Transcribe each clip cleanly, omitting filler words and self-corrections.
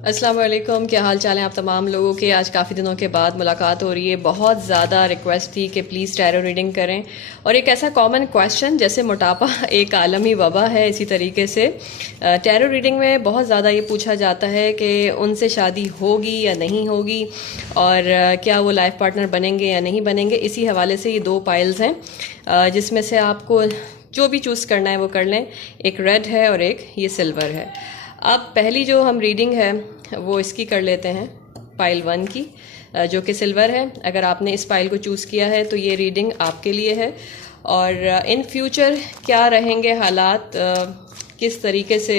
अस्सलाम वालेकुम, क्या हाल चाल है आप तमाम लोगों के। आज काफ़ी दिनों के बाद मुलाकात हो रही है। बहुत ज़्यादा रिक्वेस्ट थी कि प्लीज़ टैरो रीडिंग करें, और एक ऐसा कॉमन क्वेश्चन जैसे मोटापा एक आलमी वबा है, इसी तरीके से टैरो रीडिंग में बहुत ज़्यादा ये पूछा जाता है कि उनसे शादी होगी या नहीं होगी, और क्या वो लाइफ पार्टनर बनेंगे या नहीं बनेंगे। इसी हवाले से ये दो पाइल्स हैं, जिसमें से आपको जो भी चूज़ करना है वो कर लें। एक रेड है और एक ये सिल्वर है। अब पहली जो हम रीडिंग है वो इसकी कर लेते हैं, पाइल 1 की, जो कि सिल्वर है। अगर आपने इस पाइल को चूज़ किया है तो ये रीडिंग आपके लिए है। और इन फ्यूचर क्या रहेंगे हालात, किस तरीके से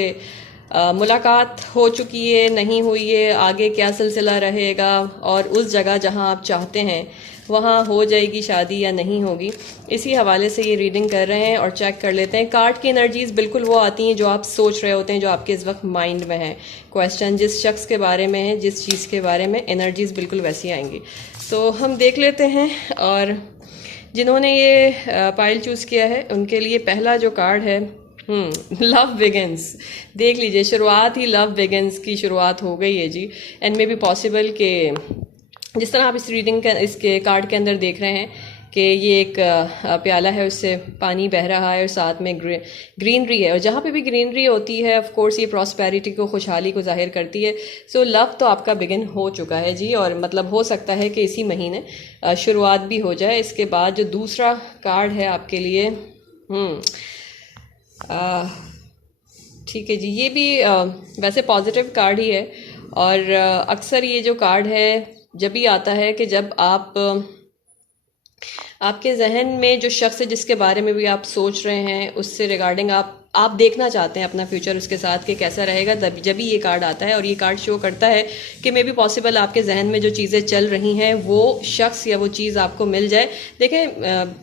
मुलाकात हो चुकी है, नहीं हुई है, आगे क्या सिलसिला रहेगा, और उस जगह जहां आप चाहते हैं वहाँ हो जाएगी शादी या नहीं होगी, इसी हवाले से ये रीडिंग कर रहे हैं। और चेक कर लेते हैं कार्ड की एनर्जीज बिल्कुल वो आती हैं जो आप सोच रहे होते हैं, जो आपके इस वक्त माइंड में है। क्वेश्चन जिस शख्स के बारे में है, जिस चीज़ के बारे में, एनर्जीज बिल्कुल वैसी आएंगी। तो हम देख लेते हैं। और जिन्होंने ये पाइल चूज़ किया है उनके लिए पहला जो कार्ड है, लव बिगिंस। देख लीजिए, शुरुआत ही लव बिगिंस की शुरुआत हो गई है जी। एंड मे बी पॉसिबल के जिस तरह आप इस रीडिंग के इसके कार्ड के अंदर देख रहे हैं कि ये एक प्याला है, उससे पानी बह रहा है और साथ में ग्रीनरी है, और जहाँ पे भी ग्रीनरी होती है ऑफ कोर्स ये प्रॉस्पेरिटी को, खुशहाली को जाहिर करती है। सो लव तो आपका बिगिन हो चुका है जी, और मतलब हो सकता है कि इसी महीने शुरुआत भी हो जाए। इसके बाद जो दूसरा कार्ड है आपके लिए, ठीक है जी, ये भी वैसे पॉजिटिव कार्ड ही है। और अक्सर ये जो कार्ड है जब भी आता है कि जब आप आपके जहन में जो शख्स है जिसके बारे में भी आप सोच रहे हैं, उससे रिगार्डिंग आप देखना चाहते हैं अपना फ्यूचर उसके साथ कि कैसा रहेगा, जब भी ये कार्ड आता है। और ये कार्ड शो करता है कि मे बी पॉसिबल आपके जहन में जो चीज़ें चल रही हैं वो शख्स या वो चीज़ आपको मिल जाए। देखें,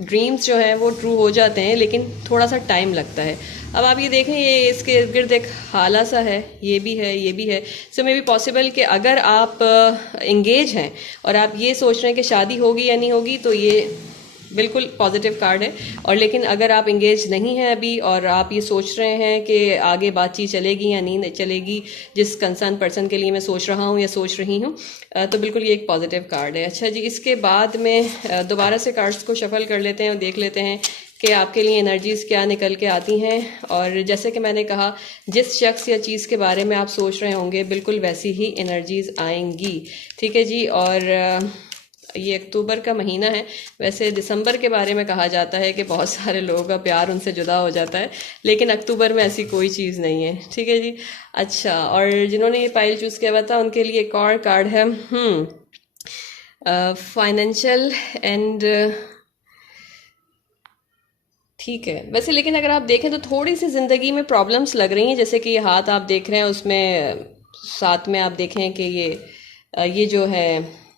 ड्रीम्स जो हैं वो ट्रू हो जाते हैं, लेकिन थोड़ा सा टाइम लगता है। अब आप ये देखें, ये इसके इर्द गिर्द एक हाला सा है, ये भी है, ये भी है। सो मे बी पॉसिबल कि अगर आप इंगेज हैं और आप ये सोच रहे हैं कि शादी होगी या नहीं होगी, तो ये बिल्कुल पॉजिटिव कार्ड है। और लेकिन अगर आप इंगेज नहीं हैं अभी और आप ये सोच रहे हैं कि आगे बातचीत चलेगी या नहीं चलेगी, जिस कंसर्न पर्सन के लिए मैं सोच रहा हूँ या सोच रही हूँ, तो बिल्कुल ये एक पॉजिटिव कार्ड है। अच्छा जी, इसके बाद में दोबारा से कार्ड्स को शफल कर लेते हैं और देख लेते हैं कि आपके लिए एनर्जीज क्या निकल के आती हैं। और जैसे कि मैंने कहा, जिस शख्स या चीज़ के बारे में आप सोच रहे होंगे बिल्कुल वैसी ही एनर्जीज आएंगी। ठीक है जी। और ये अक्टूबर का महीना है। वैसे दिसंबर के बारे में कहा जाता है कि बहुत सारे लोगों का प्यार उनसे जुदा हो जाता है, लेकिन अक्टूबर में ऐसी कोई चीज़ नहीं है। ठीक है जी। अच्छा, और जिन्होंने ये पाइल चूज़ किया हुआ था उनके लिए एक और कार्ड है, फाइनेंशियल एंड, ठीक है। वैसे लेकिन अगर आप देखें तो थोड़ी सी ज़िंदगी में प्रॉब्लम्स लग रही हैं, जैसे कि ये हाथ आप देख रहे हैं उसमें साथ में आप देखें कि ये जो है,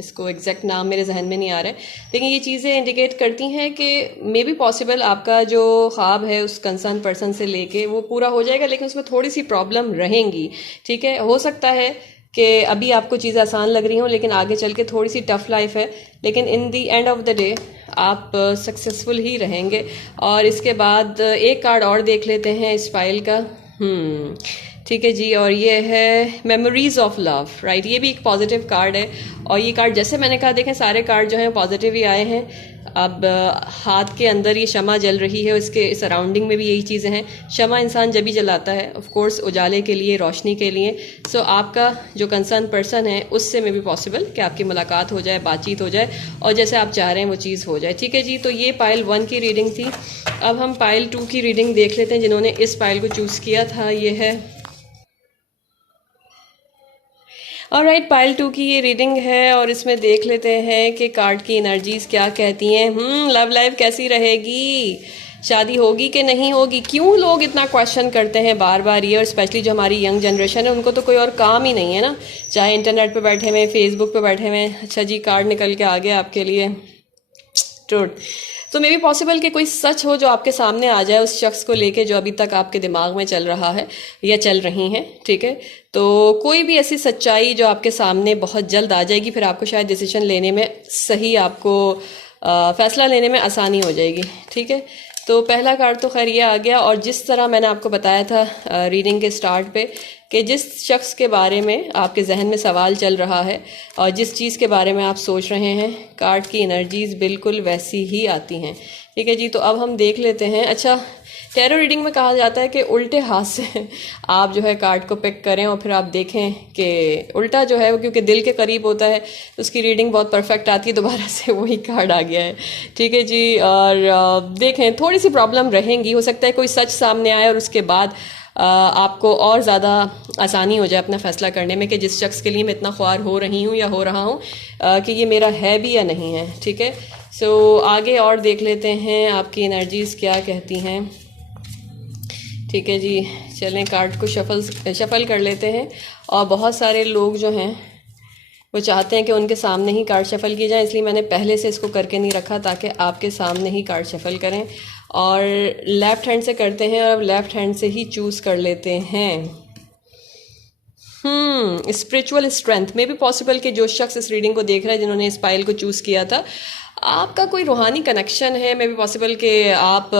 इसको एग्जैक्ट नाम मेरे जहन में नहीं आ रहा है, लेकिन ये चीज़ें इंडिकेट करती हैं कि मे बी पॉसिबल आपका जो ख्वाब है उस कंसर्न पर्सन से लेके वो पूरा हो जाएगा, लेकिन उसमें थोड़ी सी प्रॉब्लम रहेंगी। ठीक है, हो सकता है कि अभी आपको चीज़ें आसान लग रही हों, लेकिन आगे चल के थोड़ी सी टफ लाइफ है, लेकिन इन दी एंड ऑफ द डे आप सक्सेसफुल ही रहेंगे। और इसके बाद एक कार्ड और देख लेते हैं इस फाइल का। ठीक है जी, और ये है मेमोरीज ऑफ लव, राइट। ये भी एक पॉजिटिव कार्ड है, और ये कार्ड जैसे मैंने कहा, देखें सारे कार्ड जो हैं पॉजिटिव ही आए हैं। अब हाथ के अंदर ये शमा जल रही है, उसके सराउंडिंग में भी यही चीज़ें हैं। शमा इंसान जब भी जलाता है ऑफ कोर्स उजाले के लिए, रोशनी के लिए। सो आपका जो कंसर्न पर्सन है उससे में भी पॉसिबल कि आपकी मुलाकात हो जाए, बातचीत हो जाए, और जैसे आप चाह रहे हैं वो चीज़ हो जाए। ठीक है जी, तो ये पाइल 1 की रीडिंग थी। अब हम पाइल 2 की रीडिंग देख लेते हैं। जिन्होंने इस पाइल को चूज़ किया था, ये है ऑलराइट, पाइल 2 की ये रीडिंग है, और इसमें देख लेते हैं कि कार्ड की एनर्जीज क्या कहती हैं। लव लाइफ कैसी रहेगी, शादी होगी कि नहीं होगी। क्यों लोग इतना क्वेश्चन करते हैं बार बार ये, और स्पेशली जो हमारी यंग जनरेशन है उनको तो कोई और काम ही नहीं है ना, चाहे इंटरनेट पे बैठे हुए, फेसबुक पे बैठे हुए। अच्छा जी, कार्ड निकल के आ गया आपके लिए ट्रूथ। तो मे बी पॉसिबल कि कोई सच हो जो आपके सामने आ जाए उस शख्स को लेके जो अभी तक आपके दिमाग में चल रहा है या चल रही हैं। ठीक है, तो कोई भी ऐसी सच्चाई जो आपके सामने बहुत जल्द आ जाएगी, फिर आपको शायद डिसीजन लेने में सही, आपको फैसला लेने में आसानी हो जाएगी। ठीक है, तो पहला कार्ड तो खैर ये आ गया। और जिस तरह मैंने आपको बताया था रीडिंग के स्टार्ट पे कि जिस शख्स के बारे में आपके जहन में सवाल चल रहा है और जिस चीज़ के बारे में आप सोच रहे हैं, कार्ड की एनर्जीज बिल्कुल वैसी ही आती हैं। ठीक है जी, तो अब हम देख लेते हैं। अच्छा, टैरो रीडिंग में कहा जाता है कि उल्टे हाथ से आप जो है कार्ड को पिक करें और फिर आप देखें कि उल्टा जो है वो क्योंकि दिल के करीब होता है तो उसकी रीडिंग बहुत परफेक्ट आती है। दोबारा से वही कार्ड आ गया है। ठीक है जी, और देखें थोड़ी सी प्रॉब्लम रहेंगी, हो सकता है कोई सच सामने आए और उसके बाद आपको और ज़्यादा आसानी हो जाए अपना फ़ैसला करने में कि जिस शख्स के लिए मैं इतना ख्वार हो रही हूँ या हो रहा हूँ कि ये मेरा है भी या नहीं है। ठीक है, सो आगे और देख लेते हैं आपकी एनर्जीज़ क्या कहती हैं। ठीक है जी, चलें कार्ड को शफल कर लेते हैं। और बहुत सारे लोग जो हैं वो चाहते हैं कि उनके सामने ही कार्ड शफल की जाए, इसलिए मैंने पहले से इसको करके नहीं रखा ताकि आपके सामने ही कार्ड शफल करें। और लेफ़्ट हैंड से करते हैं और अब लेफ़्ट हैंड से ही चूज़ कर लेते हैं। स्पिरिचुअल स्ट्रेंथ में भी पॉसिबल कि जो शख्स इस रीडिंग को देख रहा है, जिन्होंने इस पाइल को चूज़ किया था, आपका कोई रूहानी कनेक्शन है। मे भी पॉसिबल कि आप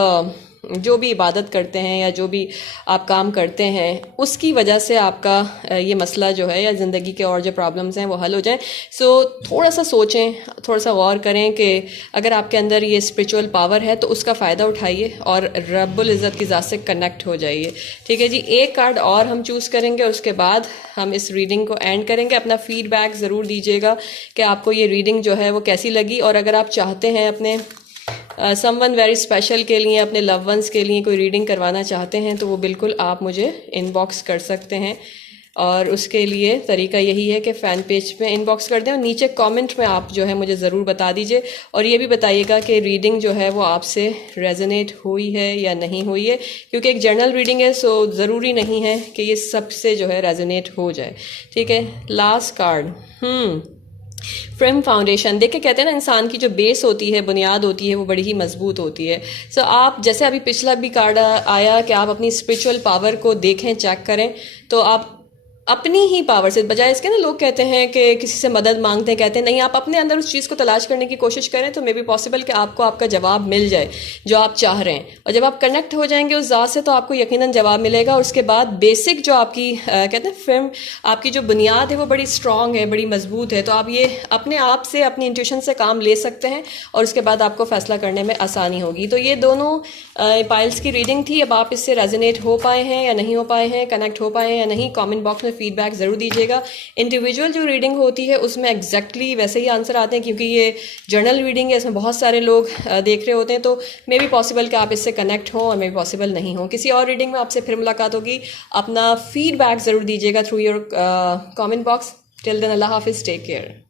जो भी इबादत करते हैं या जो भी आप काम करते हैं उसकी वजह से आपका ये मसला जो है या ज़िंदगी के और जो प्रॉब्लम्स हैं वो हल हो जाएं। सो थोड़ा सा सोचें, थोड़ा सा गौर करें कि अगर आपके अंदर ये स्पिरिचुअल पावर है तो उसका फ़ायदा उठाइए और रब्बुल इज़्ज़त की ज़ात से कनेक्ट हो जाइए। ठीक है जी, एक कार्ड और हम चूज़ करेंगे और उसके बाद हम इस रीडिंग को एंड करेंगे। अपना फीडबैक ज़रूर दीजिएगा कि आपको ये रीडिंग जो है वो कैसी लगी। और अगर आप चाहते हैं अपने समवन वेरी स्पेशल के लिए, अपने लव वंस के लिए कोई रीडिंग करवाना चाहते हैं तो वो बिल्कुल आप मुझे इनबॉक्स कर सकते हैं। और उसके लिए तरीका यही है कि फ़ैन पेज पे इनबॉक्स कर दें और नीचे कमेंट में आप जो है मुझे ज़रूर बता दीजिए। और ये भी बताइएगा कि रीडिंग जो है वो आपसे रेजोनेट हुई है या नहीं हुई है, क्योंकि एक जर्नल रीडिंग है, सो ज़रूरी नहीं है कि ये सबसे जो है रेजोनेट हो जाए। ठीक है, लास्ट कार्ड फ्रेम फाउंडेशन। देखिए कहते हैं ना, इंसान की जो बेस होती है, बुनियाद होती है, वो बड़ी ही मजबूत होती है। सो आप जैसे अभी पिछला भी कार्ड आया कि आप अपनी स्पिरिचुअल पावर को देखें, चेक करें, तो आप अपनी ही पावर से, बजाय इसके ना लोग कहते हैं कि किसी से मदद मांगते हैं, कहते हैं नहीं, आप अपने अंदर उस चीज़ को तलाश करने की कोशिश करें तो मे बी पॉसिबल कि आपको आपका जवाब मिल जाए जो आप चाह रहे हैं। और जब आप कनेक्ट हो जाएंगे उस ज़ात से तो आपको यकीनन जवाब मिलेगा। और उसके बाद बेसिक जो आपकी कहते हैं फिल्म, आपकी जो बुनियाद है वो बड़ी स्ट्रॉन्ग है, बड़ी मजबूत है। तो आप ये अपने आप से, अपनी इंट्यूशन से काम ले सकते हैं और उसके बाद आपको फैसला करने में आसानी होगी। तो ये दोनों पाइल्स की रीडिंग थी। अब आप इससे रेजोनेट हो पाए हैं या नहीं हो पाए हैं, कनेक्ट हो पाए हैं या नहीं, कमेंट बॉक्स में फीडबैक ज़रूर दीजिएगा। इंडिविजुअल जो रीडिंग होती है उसमें एग्जैक्टली वैसे ही आंसर आते हैं, क्योंकि ये जर्नल रीडिंग है, इसमें बहुत सारे लोग देख रहे होते हैं। तो मे भी पॉसिबल कि आप इससे कनेक्ट हों और मे भी पॉसिबल नहीं हो। किसी और रीडिंग में आपसे फिर मुलाकात होगी। अपना फीडबैक ज़रूर दीजिएगा through your comment box. Till then, अल्लाह हाफिज़, टेक केयर।